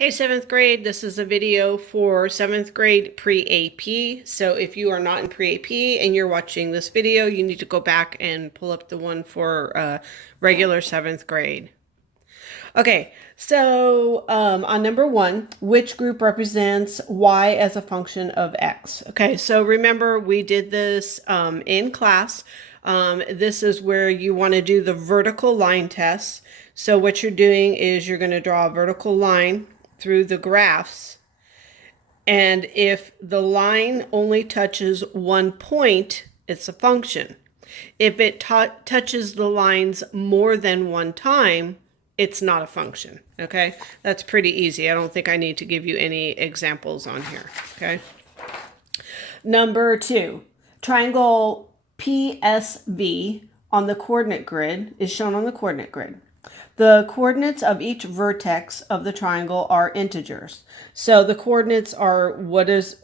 Hey, 7th grade, this is a video for 7th grade pre-AP. So if you are not in pre-AP and you're watching this video, you need to go back and pull up the one for regular 7th grade. Okay, so on number 1, which group represents y as a function of x? Okay, so remember we did this in class. This is where you want to do the vertical line test. So what you're doing is you're going to draw a vertical line through the graphs. And if the line only touches one point, it's a function. If it touches the lines more than one time, it's not a function, okay? That's pretty easy. I don't think I need to give you any examples on here, okay? Number 2, triangle PSV on the coordinate grid is shown on the coordinate grid. The coordinates of each vertex of the triangle are integers. So the coordinates are what is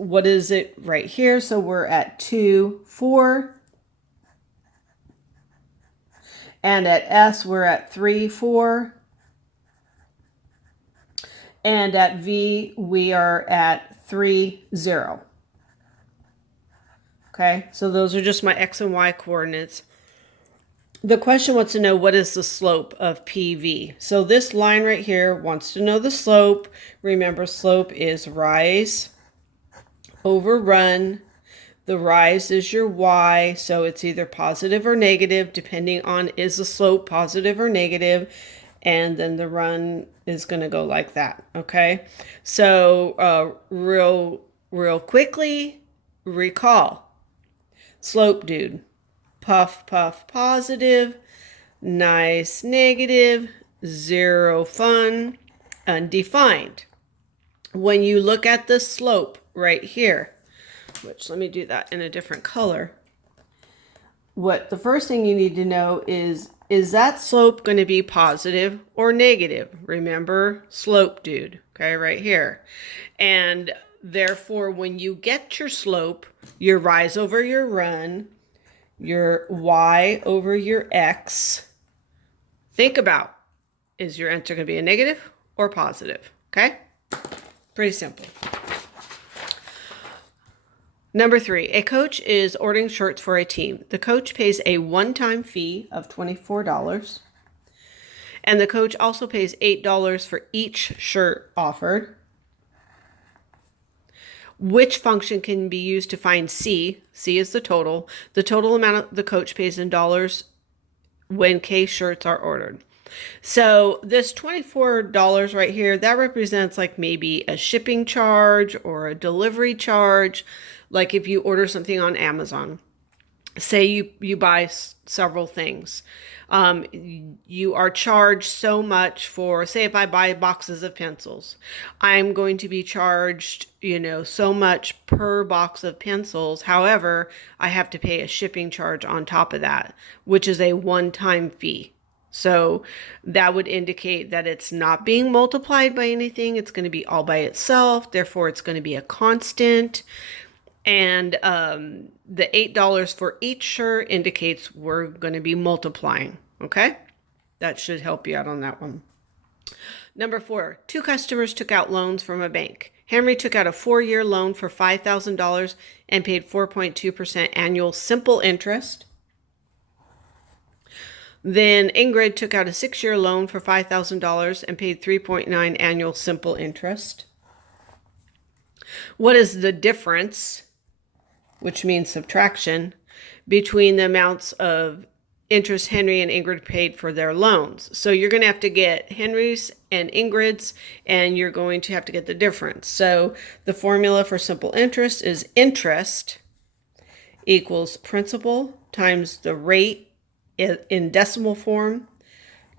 it right here? So we're at 2, 4. And at S, we're at 3, 4. And at V, we are at 3, 0. Okay, so those are just my X and Y coordinates. The question wants to know what is the slope of PV. So this line right here wants to know the slope. Remember, slope is rise over run. The rise is your Y, so it's either positive or negative, depending on is the slope positive or negative. And then the run is going to go like that, okay? So real quickly, recall. Slope dude. Puff, puff, positive, nice, negative, zero, fun, undefined. When you look at the slope right here, which let me do that in a different color, what the first thing you need to know is that slope going to be positive or negative? Remember, slope dude, okay, right here. And therefore, when you get your slope, your rise over your run, your y over your x, think about, is your answer going to be a negative or positive? Okay? Pretty simple. Number 3, a coach is ordering shirts for a team. The coach pays a one-time fee of $24. And the coach also pays $8 for each shirt offered. Which function can be used to find C? C is the total amount the coach pays in dollars when K shirts are ordered. So this $24 right here, that represents like maybe a shipping charge or a delivery charge. Like if you order something on Amazon, say you buy several things. You are charged so much for, say if I buy boxes of pencils, I'm going to be charged, so much per box of pencils. However, I have to pay a shipping charge on top of that, which is a one-time fee. So that would indicate that it's not being multiplied by anything. It's going to be all by itself. Therefore, it's going to be a constant. And the $8 for each shirt indicates we're going to be multiplying. Okay? That should help you out on that one. Number 4, 2 customers took out loans from a bank. Henry took out a 4-year loan for $5,000 and paid 4.2% annual simple interest. Then Ingrid took out a 6-year loan for $5,000 and paid 3.9% annual simple interest. What is the difference, which means subtraction, between the amounts of interest Henry and Ingrid paid for their loans? So you're going to have to get Henry's and Ingrid's, and you're going to have to get the difference. So the formula for simple interest is interest equals principal times the rate in decimal form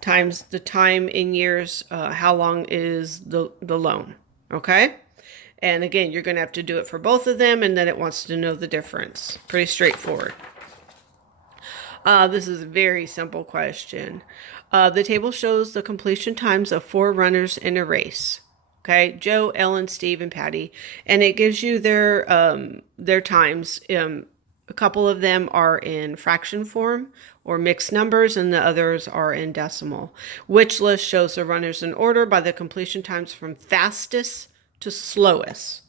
times the time in years, how long is the loan, okay? And again, you're going to have to do it for both of them, and then it wants to know the difference. Pretty straightforward. This is a very simple question. The table shows the completion times of 4 runners in a race. Okay, Joe, Ellen, Steve, and Patty, and it gives you their times A couple of them are in fraction form or mixed numbers, and the others are in decimal. Which list shows the runners in order by the completion times from fastest to slowest?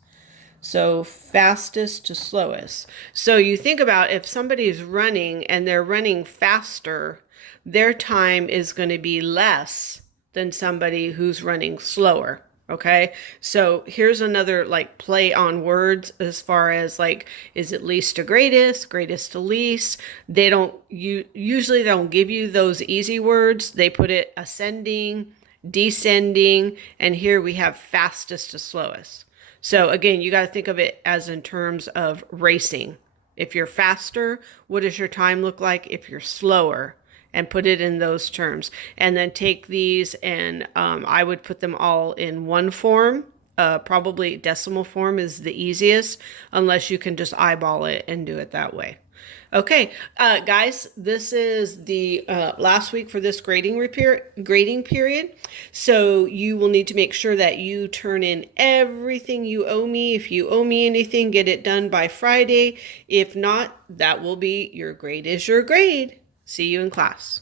So fastest to slowest. So you think about if somebody is running and they're running faster, their time is going to be less than somebody who's running slower. Okay, so here's another like play on words as far as like, is it least to greatest, greatest to least? Usually they don't give you those easy words. They put it ascending, descending, and here we have fastest to slowest. So again, you got to think of it as in terms of racing. If you're faster, what does your time look like? If you're slower, and put it in those terms. And then take these and I would put them all in one form. Probably decimal form is the easiest, unless you can just eyeball it and do it that way. Okay, guys, this is the last week for this grading period. So you will need to make sure that you turn in everything you owe me. If you owe me anything, get it done by Friday. If not, that will be your grade is your grade. See you in class.